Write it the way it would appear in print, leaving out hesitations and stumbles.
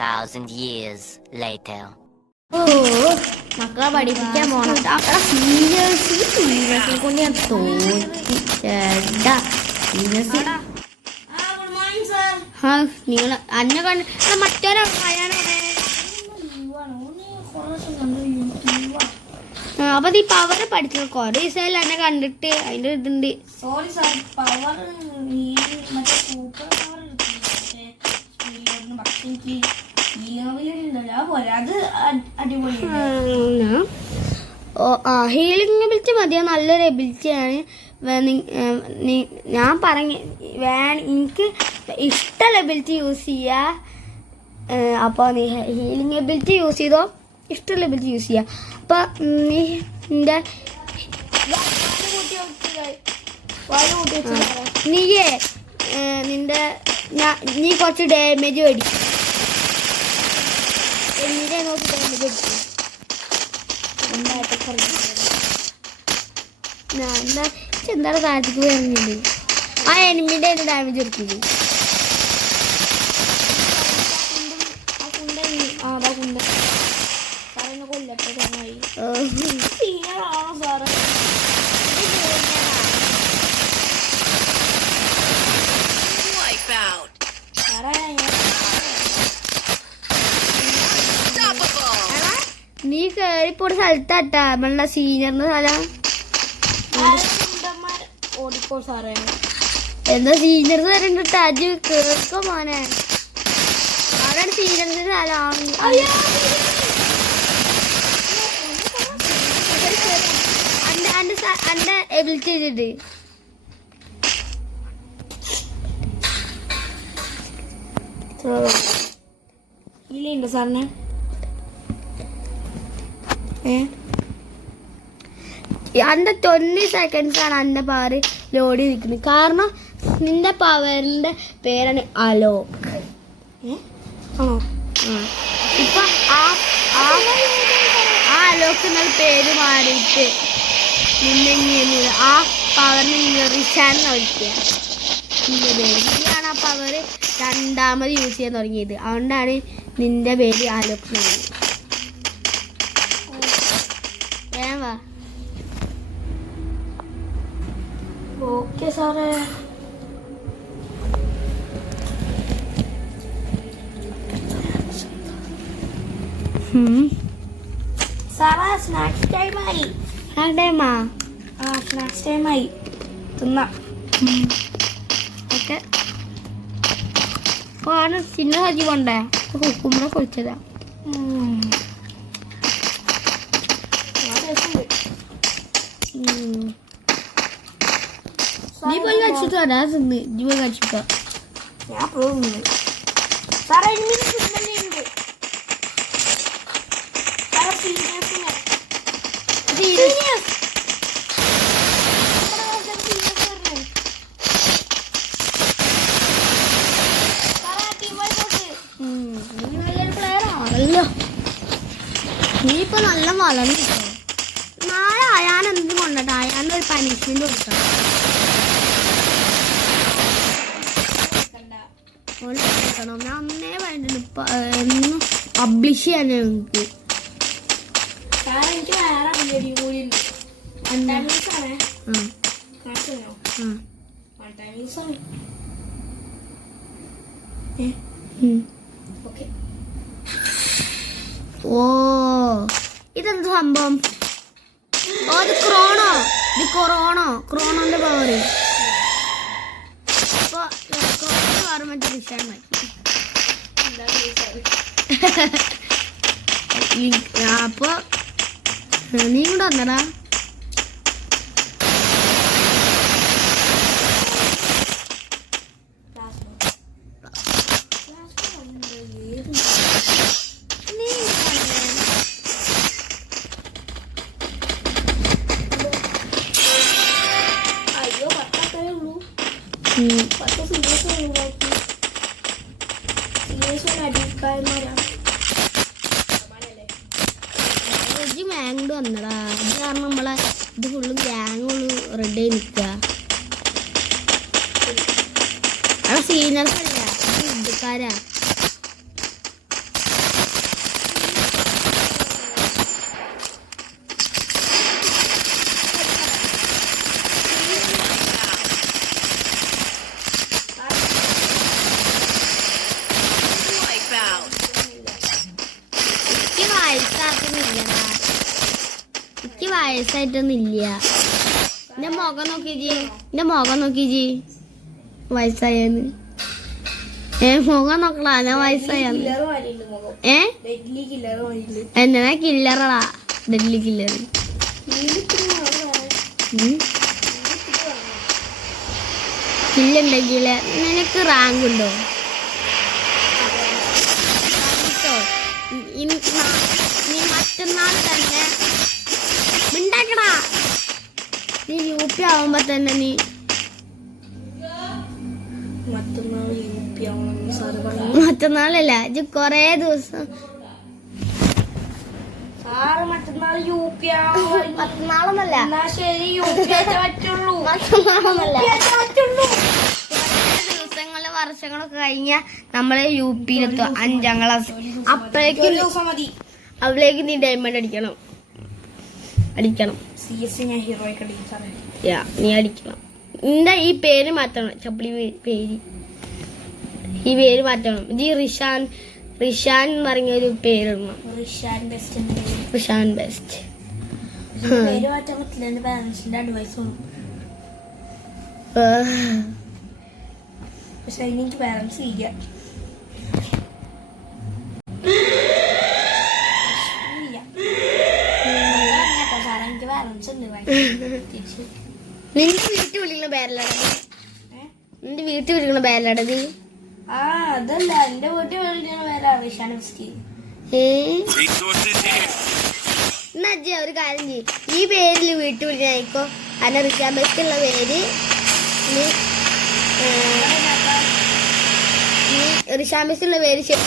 2,000 years later. മക്കളെ പഠിപ്പിക്കാൻ പോണം. സീരിയസിനെ കൊണ്ട് ഞാൻ തോറ്റി ചേട്ടാ. സീരിയസ് നിങ്ങൾ അന്നെ കണ്ട് മറ്റൊരാ അപ്പൊ ഈ പവറ് പഠിച്ചു കൊറേ ദിവസമായാലും എന്നെ കണ്ടിട്ട് അതിന്റെ ഇതുണ്ട്. Sorry sir, power super power പക്ഷെ എനിക്ക് അത് അടിപൊളിയാണ്. ഹീലിംഗ് എബിലിറ്റി മതിയാ, നല്ലൊരു എബിലിറ്റിയാണ്. ഞാൻ എനിക്ക് ഇഷ്ടമുള്ള എബിലിറ്റി യൂസ് ചെയ്യാ. അപ്പോൾ നീ ഹീലിംഗ് എബിലിറ്റി യൂസ് ചെയ്തോ, ഇഷ്ടമുള്ള എബിലിറ്റി യൂസ് ചെയ്യാം. അപ്പോൾ നീ കുറച്ച് ഡാമേജ് മേടിക്കും. എന്നിട്ട് നോക്കി ഡാമേജ് അടിക്കും. എന്താണ് കാലത്തേക്ക് വരുന്നില്ലേ ആ എനിമിന്റെ ഡാമേജ് എടുക്കില്ലേ? നീ കേറിപ്പോ ഒരു സ്ഥലത്താട്ടാ നമ്മളുടെ സീനിയറിന്റെ സ്ഥലം. ഓടിക്കോ സാറേ, എന്താ സീനിയർ തരണ്ടിട്ട് അജ് കേൾക്കോ മോനെ. അവിടെയാണ് സീനിയറിന്റെ സ്ഥലം. അന്റെ എബിലിറ്റി ചെയ്തിട്ട് ഇല്ലുണ്ടോ സാറിന്? അന്റെ 20 seconds ആണ് അന്റെ പവർ ലോഡ് ചെയ്തിരിക്കുന്നത്. കാരണം നിന്റെ പവറിന്റെ പേരാണ് അലോക്. ആണോ? ഇപ്പൊ ആ അലോക് എന്നുള്ള പേര് മാറിയിട്ട് നിന്നെ ആ പവറിന് റിഷാൻ വിളിക്കുക. നീയാണ് ആ പവർ രണ്ടാമത് യൂസ് ചെയ്യാൻ തുടങ്ങിയത്. അതുകൊണ്ടാണ് നിന്റെ പേര് അലോക്. വേവാ. ഓക്കെ സാറേ. സാറാ സ്നാക്സ് ടൈമായി. സ്നാക്സ് ടൈമായി. തിന്നാം. ഓക്കെ. ആണ് ചിന്ന സജി കൊണ്ടേ ഹുക്കുമ്പോ പൊളിച്ചതാ. നീ പോയി കഴിച്ചിട്ടോ? തിന്ന് നീ പോയി കഴിച്ചിട്ടോ? ഞാൻ പോകുന്നു സാറേ. സീരിയസ് നീ ഇപ്പൊ നല്ല വളർന്നു. നാളെ അയാൻ എന്ത് കൊണ്ടോ അയാനൊരു പനിഷ്മെന്റ് കൊടുക്കണം. ഞാൻ ഒന്നേ വേണ്ടു എന്നും പബ്ലിഷ് ചെയ്യാൻ നമുക്ക്. എനിക്ക് വേറെ പരിപാടി കൂടി ഉണ്ട്. ഓ ഇതെന്ത് സംഭവം? ഓ ഇത് ക്രോണോന്റെ പവറ്. അപ്പൊ ക്രോണോന്റെ പവർ മറ്റേ വിഷയം മാറ്റി. അപ്പൊ നീ കൂടെ വന്നടാ. അയ്യോ പത്താക്കേ ഉള്ളൂ. 10 സീരിയസ് അടിക്കാരന്മാരാ. മാങ്ങോട് വന്നടാ. അത് കാരണം നമ്മളെ ഇത് ഫുള്ളും ഗ്യാങ്ങുള്ളു റെഡി ആയി നിൽക്കുക. അവിടെ സീനിയേഴ്സ് അല്ല, യുദ്ധക്കാരാ. വയസ്സായിട്ടൊന്നും ഇല്ല. എന്റെ മുഖം നോക്കി ജി വയസ്സായെന്ന്. മുഖം നോക്കടാ, ഞാൻ വയസ്സായെന്ന്. കില്ലറ് മാരിയുണ്ട് മുഖം. ഡെഡ്ലി കില്ലറ് മാരിയുണ്ട്. എന്നാ കില്ലറടാ, ഡെഡ്ലി കില്ലർ. കില്ലുണ്ടെങ്കിൽ നിനക്ക് റാങ്ക് ഉണ്ടോ? നീ മറ്റന്നാൾ തന്നെ ഉണ്ടാക്കടാ. നീ യൂപി ആവുമ്പോ തന്നെ നീ മറ്റന്നാളല്ല, ഇത് കൊറേ ദിവസം. മറ്റന്നാളൊന്നല്ല, ദിവസങ്ങള് വർഷങ്ങളൊക്കെ കഴിഞ്ഞാൽ നമ്മള് യുപിയിലെത്തും 5ാം ക്ലാസ്. അപ്പോഴേക്ക് നീ ഡയമണ്ട് അടിക്കണം. നീ അടിക്കണം. എന്താ ഈ പേര് മാറ്റണം, ചപ്പിളി പേര്. ഈ പേര് മാറ്റണം. ഇത് റിഷാൻ എന്ന് പറഞ്ഞ ഒരു പേരിടണം. റിഷാൻ ബെസ്റ്റ്. പക്ഷെ എനിക്ക് പാരൻസ് ഇല്ല. എനിക്ക് പാരൻസ് ഉണ്ട്. നിന്റെ വീട്ടിൽ വിളിക്കുന്ന പേരല്ലടത്. ആ അതല്ല, എന്റെ വീട്ടിൽ വിളിക്കുന്ന പേരാ റിഷാൻ ബെസ്റ്റ്. എന്നാ ഒരു കാര്യം ചെയ്യും, ഈ പേരിൽ വീട്ടിൽ വിളിക്കാനായിക്കോ. അതിന്റെ റിഷാൻ ബെസ്റ്റ് ഉള്ള പേര് റിഷാൻ ബെസ്റ്റ് ഉള്ള പേര് ശരി.